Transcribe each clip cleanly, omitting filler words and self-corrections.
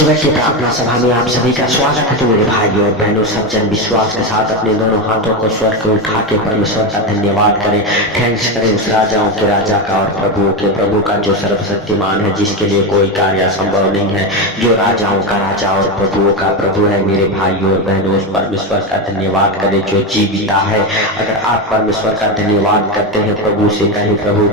सुबह की प्रार्थना सभा में आप सभी का स्वागत है। तो मेरे भाइयों और बहनों, सज्जन विश्वास के साथ अपने दोनों हाथों को स्वर को उठा के परमेश्वर का धन्यवाद करें, थैंक्स करें उस राजाओं के राजा का और प्रभुओं के प्रभु का, जो सर्वशक्तिमान है, जिसके लिए कोई कार्य असंभव नहीं है, जो राजाओं का राजा और प्रभुओं का प्रभु है। मेरे भाइयों और बहनों, उस परमेश्वर का धन्यवाद करें जो जीविता है। अगर आप परमेश्वर का धन्यवाद करते हैं प्रभु से, कहें प्रभु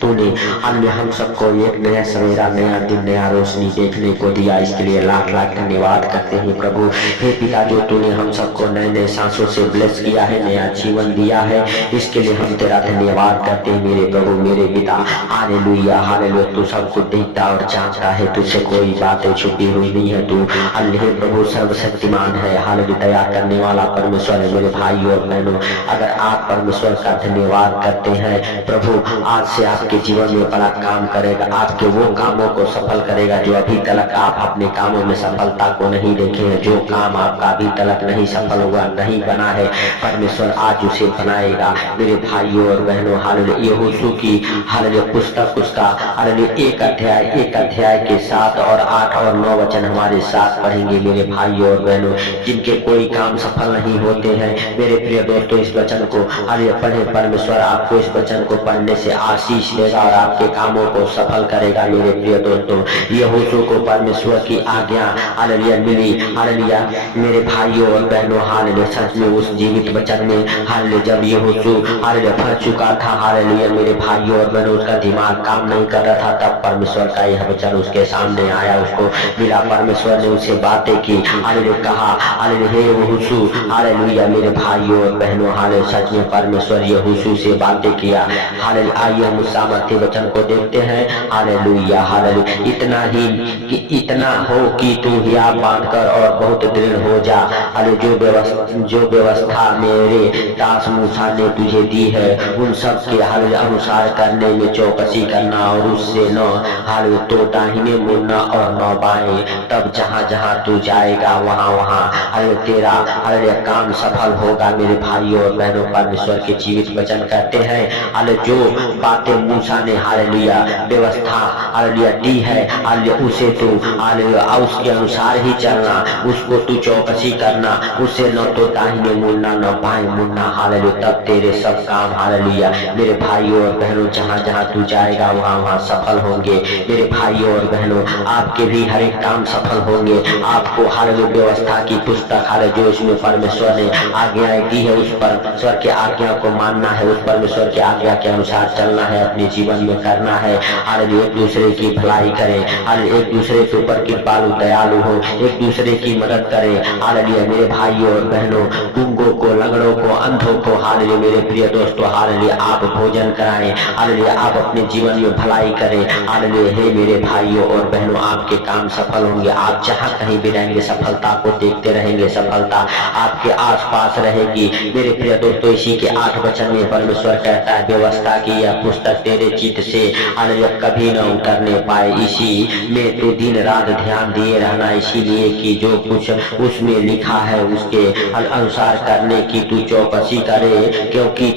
तूने अन्य हम सबको एक नया सवेरा, नया दिन, नया रोशनी देखने को दिया, इसके लिए लाख लाख धन्यवाद करते हैं प्रभु। हे पिता, जो तूने हम सबको नए नए सांसों से ब्लेस किया है, नया जीवन दिया है, इसके लिए हम तेरा धन्यवाद करते हैं मेरे प्रभु, मेरे पिता। Hallelujah hallelujah. तू सब कुछ देखता और जानता है, तुझसे कोई बातें छुपी हुई नहीं है। तू अल्लाह प्रभु सर्वशक्तिमान है। हालेलुया। दया करने वाला परमेश्वर है। मेरे भाइयों और बहनों, अगर आप परमेश्वर का धन्यवाद करते हैं, प्रभु आज से आपके जीवन में बड़ा काम करेगा, आपके वो कामों को सफल करेगा जो अभी तक आप अपने कामों में सफलता को नहीं देखे हैं। जो काम आपका अभी तक नहीं सफल हुआ, नहीं बना है, परमेश्वर आज उसे बनाएगा। मेरे भाइयों और बहनों, हालेलुया। यहोशू की हालेलुया पुस्तक, उसका हालेलुया एक अध्याय के 7 और 8 और 9 वचन हमारे साथ पढ़ेंगे। मेरे भाइयों और बहनों, जिनके कोई काम सफल नहीं होते हैं, मेरे प्रिय दोस्तों, इस वचन को हालेलुया पढ़े। परमेश्वर आपको इस वचन को पढ़ने से आशीष देगा और आपके कामों को सफल करेगा। मेरे प्रिय दोस्तों, यहोशू को परमेश्वर की आज्ञा हालेलुया मिली। हालेलुया मेरे भाइयों और बहनों, हालेलुया सच में उस जीवित वचन में हालेलुया जब यहोशू हालेलुया फंस चुका था, हालेलुया मेरे भाइयों और बहनों, उसका दिमाग काम नहीं कर रहा था, तब परमेश्वर का यह वचन उसके सामने आया, उसको मिला। परमेश्वर ने उससे बातें की, हालेलुया कहा, हालेलुया हे यहोशू, हालेलुया मेरे भाइयों और बहनों, हालेलुया सच में परमेश्वर यहोशू से बातें किया। हालेलुया आइए हम उस सामर्थ्य वचन को देखते हैं। Hallelujah hallelujah. इतना ही कि इतना हो कि तू हिया बांधकर और बहुत दृढ़ हो जा। हालेलुया जो व्यवस्था मेरे दास मूसा ने तुझे दी है, उन सब के हालेलुया अनुसार करने में चौकसी करना, और उससे न हालेलुया तो दाहिने मुड़ना और न बाएं। तब जहाँ जहाँ तू जाएगा वहाँ वहाँ हालेलुया तेरा हालेलुया काम सफल होगा। मेरे भाइयों और बहनों, परमेश्वर के जीवित वचन कहते हैं, हालेलुया जो बातें मूसा ने हालेलुया व्यवस्था हालेलुया दी है, हालेलुया उसे तू हालेलुया उसके अनुसार ही चलना, उसको तू चौकसी करना, उसे न तो दाहिने मुड़ना न बाएं मुड़ना। हालेलुया तब तेरे सब काम हालेलुया मेरे भाइयों और बहनों जहाँ जहाँ तू जाएगा वहाँ वहाँ सफल होंगे। मेरे भाइयों और बहनों, आपके भी हर एक काम सफल होंगे। आपको हालेलुया व्यवस्था की पुस्तक हालेलुया जो इसमें परमेश्वर ने आज्ञाएं दी है, उस परमेश्वर के आज्ञा को मानना है, उस परमेश्वर के आज्ञा के अनुसार चलना है, अपने जीवन में करना है। हालेलुया एक दूसरे की भलाई करें, हालेलुया एक दूसरे के ऊपर कृपालु दयालु हो, एक दूसरे की मदद करें। हालेलुया मेरे भाइयों और बहनों, गूंगों को, लंगड़ों को, अंधों को हालेलुया मेरे प्रिय दोस्तों हालेलुया आप भोजन कराएं। हालेलुया आप अपने जीवन में भलाई करें। हालेलुया हे मेरे भाइयों और बहनों, आपके काम सफल होंगे। आप जहाँ कहीं भी रहेंगे सफलता को देखते रहेंगे, सफलता आपके आसपास रहेगी। मेरे प्रिय दोस्तों, इसी के 8 वचन में परमेश्वर कहता है, व्यवस्था की यह पुस्तक तेरे चित्त से हालेलुया कभी न उतरने पाए, इसी में तू दिन रात ध्यान दिए रहना, इसीलिए कि जो कुछ उसमें लिखा है उसके अनुसार करने की तू चौकसी करे, क्योंकि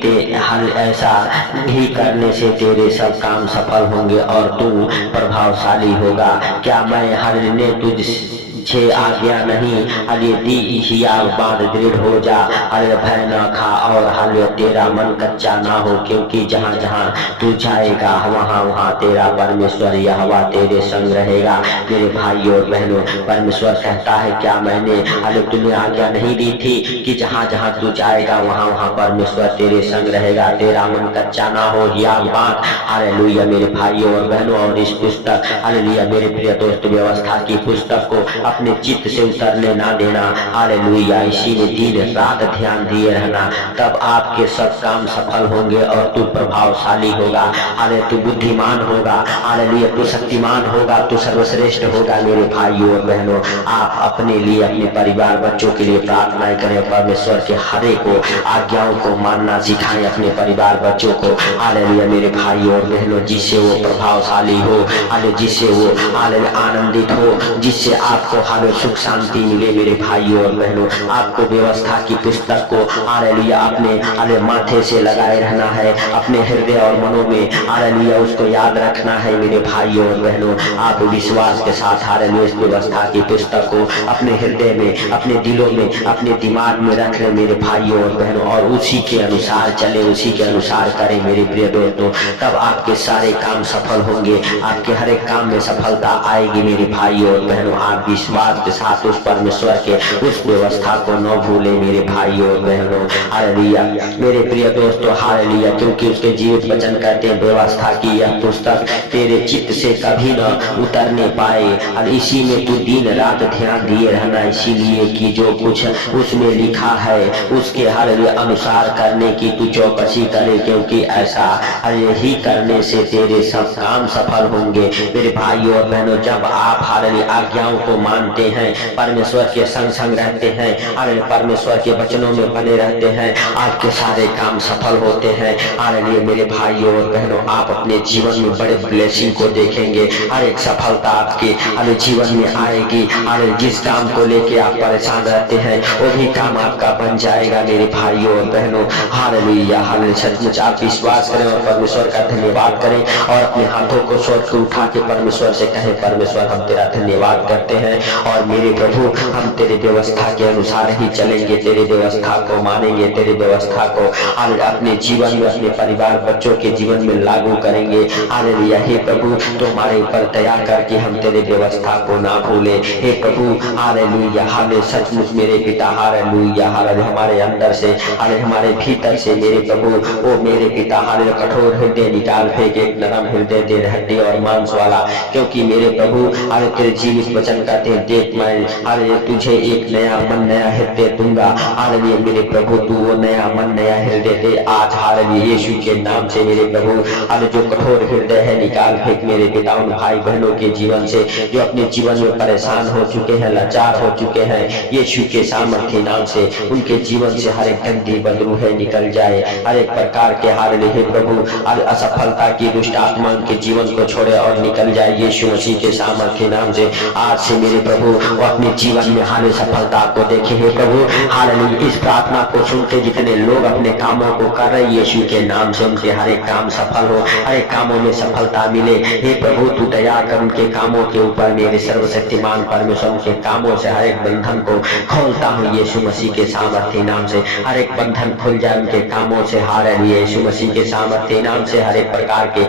ऐसा ही करने से तेरे सब काम सफल होंगे और तू प्रभावशाली होगा। क्या मैं हालेलुया ने तुझे आज्ञा नहीं हालेलुया दी, हिया बांध दृढ़ हो जा, हालेलुया भय न खा और हालेलुया तेरा मन कच्चा ना हो, क्योंकि जहाँ जहाँ तू जाएगा वहाँ वहाँ तेरा परमेश्वर यहोवा तेरे संग रहेगा। मेरे भाइयों और बहनों, परमेश्वर कहता है, क्या मैंने हालेलुया तुम्हें आज्ञा नहीं दी थी कि जहाँ जहाँ तू जाएगा वहाँ वहाँ परमेश्वर तेरे संग रहेगा, तेरा मन कच्चा ना हो, हिया बांध। हालेलुया मेरे भाइयों और बहनों, और इस पुस्तक हालेलुया मेरे प्रिय दोस्त व्यवस्था की पुस्तक को अपने चित्त से उतरने ना देना। हालेलुया इसी में दिन रात ध्यान दिए रहना, तब आपके सब काम सफल होंगे और तू प्रभावशाली होगा। हालेलुया तू बुद्धिमान होगा, हालेलुया तू शक्तिमान होगा, तू सर्वश्रेष्ठ होगा। मेरे भाइयों और बहनों, आप अपने लिए, अपने परिवार बच्चों के लिए प्रार्थनाएं करें, परमेश्वर के हर एक आज्ञाओं को मानना सिखाएं अपने परिवार बच्चों को। हालेलुया मेरे भाइयों और बहनों, जिससे वो प्रभावशाली हो, हालेलुया जिससे वो हालेलुया आनंदित हो, जिससे आपको आपको हाल सुख शांति मिले मेरे भाइयों और बहनों। आपको व्यवस्था की पुस्तक को हालेलुया अपने माथे से लगाए रहना है, अपने हृदय और मनों में हालेलुया उसको याद रखना है मेरे भाइयों और बहनों। आप विश्वास के साथ हालेलुया इस व्यवस्था की पुस्तक को अपने हृदय में, अपने दिलों में, अपने दिमाग में रख ले मेरे भाइयों और बहनों, और उसी के अनुसार चले, उसी के अनुसार करें मेरे प्रिय दोस्तों। तब आपके सारे काम सफल होंगे, आपके हर एक काम में सफलता आएगी मेरे भाइयों और बहनों। आप विश्वास के साथ उस परमेश्वर के उस व्यवस्था को न भूले मेरे भाइयों और बहनों। हालेलुया मेरे प्रिय दोस्तों, हालेलुया, क्योंकि उसके जीवित वचन कहते हैं व्यवस्था की यह पुस्तक तेरे चित्त से कभी न उतरने पाए, और इसी में तू दिन रात ध्यान दिए रहना, इसीलिए कि जो कुछ उसमें लिखा है उसके हर अनुसार करने की तू चौकसी करे, क्योंकि ऐसा यही करने से तेरे सब काम सफल होंगे मेरे भाइयों और बहनों। जब आप हालेलुया आज्ञाओं को मानते हैं, परमेश्वर के संग संग रहते हैं, हालेलुया परमेश्वर के वचनों में बने रहते हैं, आपके सारे काम सफल होते हैं। हालेलुया मेरे भाइयों और बहनों, आप अपने जीवन में बड़े ब्लेसिंग को देखेंगे, हर एक सफलता आपके जीवन में आएगी। जिस काम को लेके आप परेशान रहते हैं वो भी काम आपका बन जाएगा मेरे भाइयों और बहनों। हालेलुया हालेलुया, सचमुच आप विश्वास करें और परमेश्वर का धन्यवाद करें, और अपने हाथों को स्वर्ग को उठा के परमेश्वर से कहें, परमेश्वर हम तेरा धन्यवाद करते हैं, और मेरे प्रभु हम तेरे व्यवस्था के अनुसार ही चलेंगे, तेरे व्यवस्था को मानेंगे, तेरे व्यवस्था को अपने जीवन में, अपने परिवार बच्चों के जीवन में लागू करेंगे। हालेलुया हे प्रभु, तुम्हारे ऊपर दया करके हम तेरे व्यवस्था को ना भूले हे प्रभु। हालेलुया हालेलुया, सचमुच मेरे पिता हालेलुया हालेलुया, हमारे अंदर से हालेलुया हमारे भीतर से मेरे प्रभु, ओ मेरे पिता हालेलुया कठोर हृदय निकाल फेंक एक नरम हृदय दे, हड्डी और मांस वाला, क्योंकि मेरे प्रभु हालेलुया तेरे जीवित वचन कहते हैं, देख मैं हालेलुया तुझे एक नया मन नया हृदय दूंगा। हालेलुया मेरे प्रभु तू वो नया मन नया हृदय दे आज हालेलुया यीशु के नाम से मेरे प्रभु। हालेलुया जो कठोर हृदय है निकाल फेंक मेरे पिता उन भाई बहनों के जीवन से जो अपने जीवन में परेशान हो चुके हैं, लाचार हो चुके हैं, यीशु के सामर्थ्य नाम से उनके जीवन से हर एक गंदी बदबू है निकल जाए, हर एक प्रकार के हालेलुया हे प्रभु असफलता की दुष्ट आत्मा उनके जीवन को छोड़े और निकल जाए यीशु मसीह के सामर्थ्य नाम से। आज से मेरे प्रभु वो अपने जीवन में हालेलुया सफलता को देखे हे प्रभु। हालेलुया इस प्रार्थना को सुनते जितने लोग अपने कामों को कर रहे यीशु के नाम से उनके हर एक काम सफल हो, हर एक कामों में सफलता मिले हे प्रभु। तू दया कर उनके कामों के ऊपर मेरे सर्वशक्तिमान परमेश्वर, उनके कामों से हर एक बंधन को खोलता हूँ यीशु मसीह के सामर्थ्य नाम से, हर एक बंधन खुल जाए उनके कामों से हालेलुया यीशु मसीह के सामर्थ्य नाम से। हर एक प्रकार के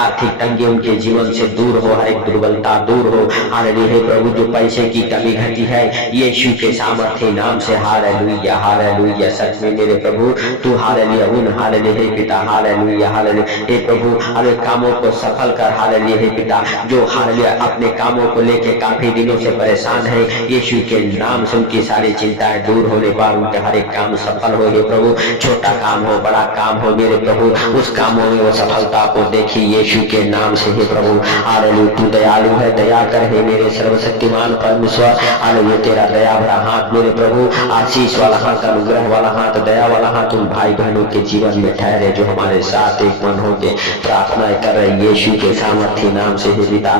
आर्थिक तंगी उनके जीवन से दूर हो, हर एक दुर्बलता दूर हो हालेलुया हे प्रभु। जो पैसे की कमी घटी है यीशु के सामर्थ्य नाम से हालेलुया हालेलुया, सच में मेरे प्रभु तू हालेलुया उन हालेलुया हे पिता हालेलुया हालेलुया हे प्रभु हालेलुया कामों को सफल कर हालेलुया हे पिता। जो हालेलुया अपने कामों को लेके काफी दिनों से परेशान है यीशु के नाम से उनकी सारी चिंताएं दूर होने पर उनके हर एक काम सफल हो हे प्रभु। छोटा काम हो बड़ा काम हो मेरे प्रभु उस कामों में वो सफलता को देखी यीशु के नाम से हे प्रभु। हालेलुया तू दयालु है, दया कर हे मेरे सर्वशक्तिमान परमेश्वर। हालेलुया तेरा दया भरा हाथ मेरे प्रभु, आशीष वाला हाथ, अनुग्रह वाला हाथ, दया वाला हाथ उन भाई बहनों के जीवन में ठहरे जो हमारे साथ एक मन होके प्रार्थना कर रहे यीशु के सामर्थ्य नाम से हे पिता।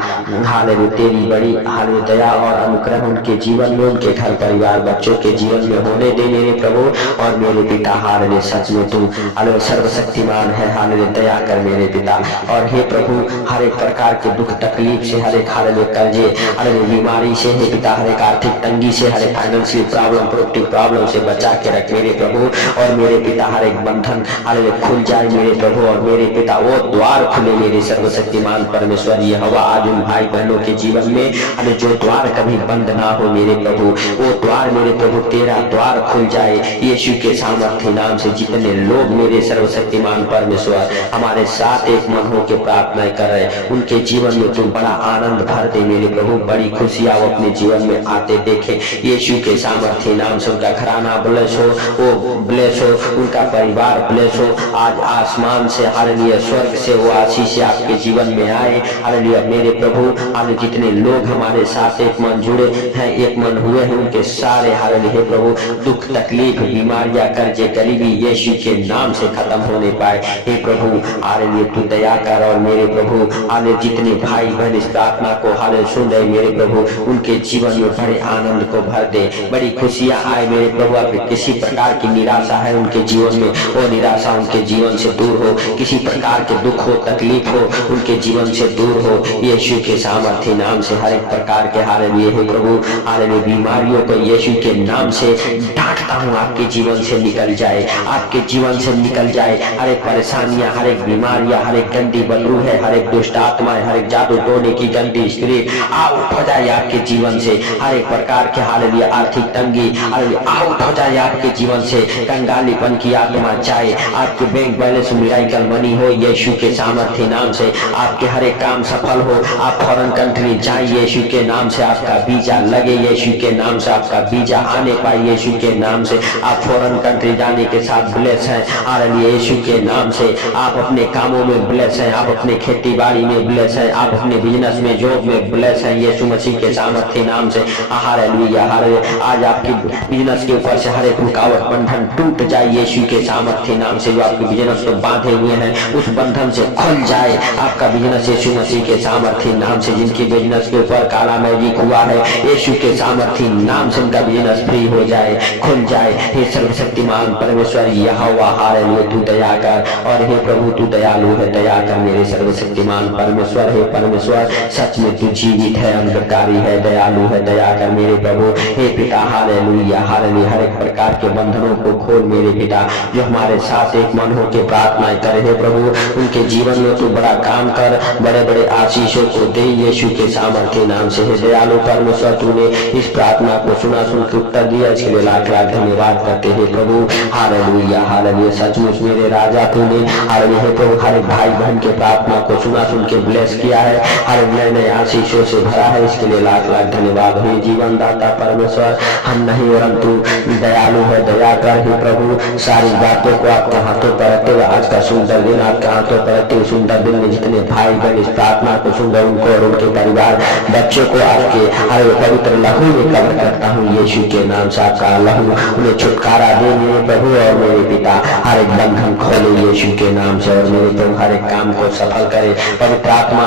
हालेलुया तेरी बड़ी हालेलुया दया और अनुग्रह उनके जीवन में, उनके घर परिवार बच्चों के जीवन में होने दे मेरे प्रभु और मेरे पिता। हालेलुया सच में तू हालेलुया सर्वशक्तिमान है, हालेलुया दया कर मेरे पिता। और हे प्रभु हर एक प्रकार के दुख तकलीफ से, हर एक हालेलुया कर्जे, हालेलुया बीमारी से हे पिता, हर एक आर्थिक तंगी से, हर एक फाइनेंशियल प्रॉब्लम, प्रोडक्टिव प्रॉब्लम से बचा के रख मेरे प्रभु और मेरे पिता। हर एक बंधन हालेलुया खुल जाए मेरे प्रभु और मेरे पिता, वो द्वार खुले मेरे सर्वशक्तिमान परमेश्वर। ये हवा आज उन भाई बहनों के जीवन में हालेलुया जो द्वार कभी बंद ना हो मेरे प्रभु, वो द्वार मेरे प्रभु तेरा द्वार खुल जाए यीशु के सामर्थ्य नाम से। जितने लोग मेरे सर्वशक्तिमान परमेश्वर हमारे साथ एक मन हो के प्रार्थना कर रहे उनके जीवन में तुम बड़ा आनंद भर दे मेरे प्रभु, बड़ी खुशियां वो अपने जीवन में आते देखे यीशु के सामर्थ्य नाम से। उनका घराना ब्लेस हो, वो ब्लेस हो, उनका परिवार ब्लेस हो। आज आसमान से हालेलुया स्वर्ग से वो आशीष आपके जीवन में आए हालेलुया मेरे प्रभु। हालेलुया जितने लोग हमारे साथ एक मन जुड़े हैं, एक मन हुए हैं, उनके सारे हालेलुया प्रभु दुख तकलीफ बीमारियां कर्जे गरीबी यीशु के नाम से खत्म होने पाए हे प्रभु। हालेलुया तू दया कर और मेरे प्रभु हालेलुया जितने भाई बहन इस प्रार्थना को हालेलुया सुन रहे मेरे प्रभु उनके जीवन में बड़े आनंद को भर दे, बड़ी खुशियां आए मेरे प्रभु। अब किसी प्रकार की निराशा है उनके जीवन में, वो निराशा उनके जीवन से दूर हो। किसी प्रकार के दुख हो, तकलीफ हो, उनके जीवन से दूर हो। यीशु के सामर्थ्य नाम से हर एक प्रकार के हालेलुया हे प्रभु, हालेलुया बीमारियों को यीशु के नाम से डांटता हूँ, आपके जीवन से निकल जाए, आपके जीवन से निकल जाए। हर एक परेशानियां, हर एक बीमारियां, हर एक गंदी बदबू है, हर एक दुष्ट आत्माएं, हर एक जादू टोने की गंदी स्त्री आउट हो जाए आपके जीवन से। हर एक प्रकार के हालेलुया आर्थिक तंगी आउट हो जाए आपके जीवन से। कंगालीपन की आत्मा जाए, आपके बैंक बैलेंस मिराकल मनी हो यीशु के सामर्थ्य नाम से। आपके हर एक काम सफल हो, आप फॉरेन कंट्री जाए यीशु के नाम से। आपका वीजा लगे यीशु के नाम से, आपका वीजा आने पाए यीशु के नाम से। आप फॉरेन कंट्री जाने के साथ ब्लेस हैं हालेलुया यीशु के नाम से। आप अपने कामों में ब्लेस हैं, आप अपने खेती बाड़ी में ब्लेस हैं, आप अपने बिजनेस में जॉब में ब्लेस हैं यीशु मसीह के सामर्थ्य नाम से। Hallelujah hallelujah. आज आपके बिजनेस के ऊपर से हर एक रुकावट बंधन टूट जाए यीशु के सामर्थ्य नाम से। जो आपके बिजनेस को बांधे हुए हैं उस बंधन से खुल जाए आपका बिजनेस यीशु मसीह के सामर्थ्य नाम से। जिनके बिजनेस के ऊपर काला मैजिक हुआ है यीशु के सामर्थ्य नाम से उनका बिजनेस फ्री हो जाए, खुल जाए। हे सर्वशक्तिमान परमेश्वर यहोवा हालेलुया तू दया कर, और हे प्रभु तू दयालु है, दया कर मेरे सर्वशक्तिमान परमेश्वर। हे परमेश्वर सच में तू जीवित है, अंगकारी है, दयालु है, दया कर मेरे प्रभु। हे पिता हालेलुया हालेलुया। हर एक प्रकार के बंधनों को खोल मेरे पिता, जो हमारे साथ एक मन हो के प्रार्थनाएं करे हे प्रभु। उनके जीवन में तू बड़ा काम कर, बड़े बड़े आशीषों को दे यीशु के सामर्थ्य नाम से। हे दयालु परमेश्वर तूने इस प्रार्थना को सुना, सुन के उत्तर दिया, इसके लिए लाख लाख धन्यवाद करते हैं प्रभु। Hallelujah hallelujah. सचमुच मेरे राजा तूने हालेलुया हे प्रभु हर एक भाई बहन के प्रार्थना को सुना, सुन के ब्लेस किया है, हर नए नए आशीषों से भरा है, इसके लिए लाख लाख धन्यवाद। हे जीवन दाता परमेश्वर, हम नहीं परंतु दयालु है, दया कर हे प्रभु। सारी बातों को आपके हाथों पर रखते हुए आज का सुंदर दिन आपके हाथों पर रखते हुए सुंदर दिन में जितने भाई बहन इस प्रार्थना को सुन रहे उनको और उनके परिवार बच्चों को आपके हर पवित्र लहू में कवर करता हूँ यीशु के नाम से। आपका लहू उन्हें छुटकारा दे मेरे प्रभु और मेरे पिता। हर एक बंधन खोले यीशु के नाम से, और मेरे प्रभु हर एक काम को सफल करे। पवित्र आत्मा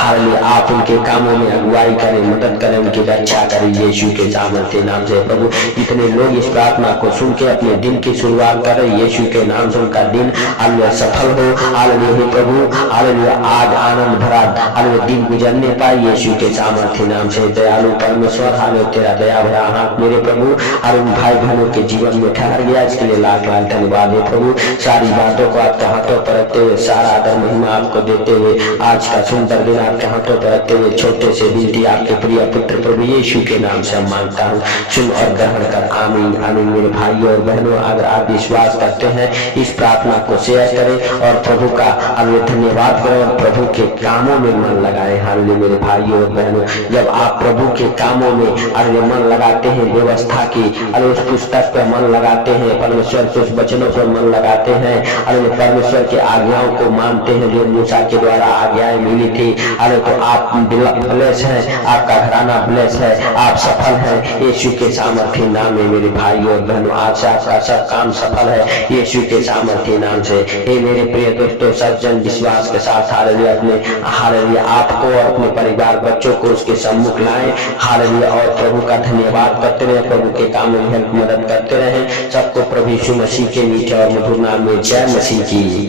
हालेलुया आप उनके कामों में अगुवाई करें, मदद करें, उनकी रक्षा करें यीशु के सामर्थ्य नाम से प्रभु। जितने लोग इस प्रार्थना को सुन के अपने दिन की शुरुआत करें यीशु के नाम से, उनका दिन हालेलुया सफल हो हालेलुया हे प्रभु। हालेलुया आज आनंद भरा हालेलुया दिन गुजरने पाए यीशु के सामर्थ्य नाम से। दयालु परमेश्वर हालेलुया तेरा दया भरा हाथ मेरे प्रभु और उन भाई बहनों के जीवन में ठहर गया, इसके लिए लाख लाख धन्यवाद हे प्रभु। सारी बातों को आपके हाथों पर रखते हुए, सारा आदर महिमा आपको देते हुए, आज का सुंदर दिन आपके हाथों पर रखते हुए, छोटे से विनती आपके प्रिय पुत्र प्रभु यीशु के नाम से हम मांगता हूँ, सुन और ग्रहण कर। आमीन आमीन। मेरे भाइयों और बहनों, अगर आप विश्वास करते हैं इस प्रार्थना को शेयर करें और प्रभु का हालेलुया धन्यवाद करें और प्रभु के कामों में मन लगाए। हालेलुया मेरे भाइयों और बहनों, जब आप प्रभु के कामों में हालेलुया मन लगाते हैं, व्यवस्था की हालेलुया उस पुस्तक पर मन लगाते हैं, परमेश्वर के उस वचनों पर मन लगाते हैं, हालेलुया परमेश्वर के आज्ञाओं को मानते हैं जो मूसा के द्वारा आज्ञाएं मिली थी, हालेलुया तो आप ब्लेस हैं, आपका घराना ब्लेस है, आप सफल हैं यीशु के सामर्थ्य नाम में। मेरे भाइयों और बहनों, आज से आपका सब काम सफल है यीशु के सामर्थ्य नाम से। हे मेरे प्रिय दोस्तों, सज्जन विश्वास के साथ हालेलुया अपने हालेलुया आपको और अपने परिवार बच्चों को उसके सम्मुख लाएं हालेलुया, और प्रभु का धन्यवाद करते रहे, प्रभु के काम में हेल्प मदद करते रहे। सबको प्रभु यीशु मसीह के मीठे और मधुर नाम में जय मसीह की।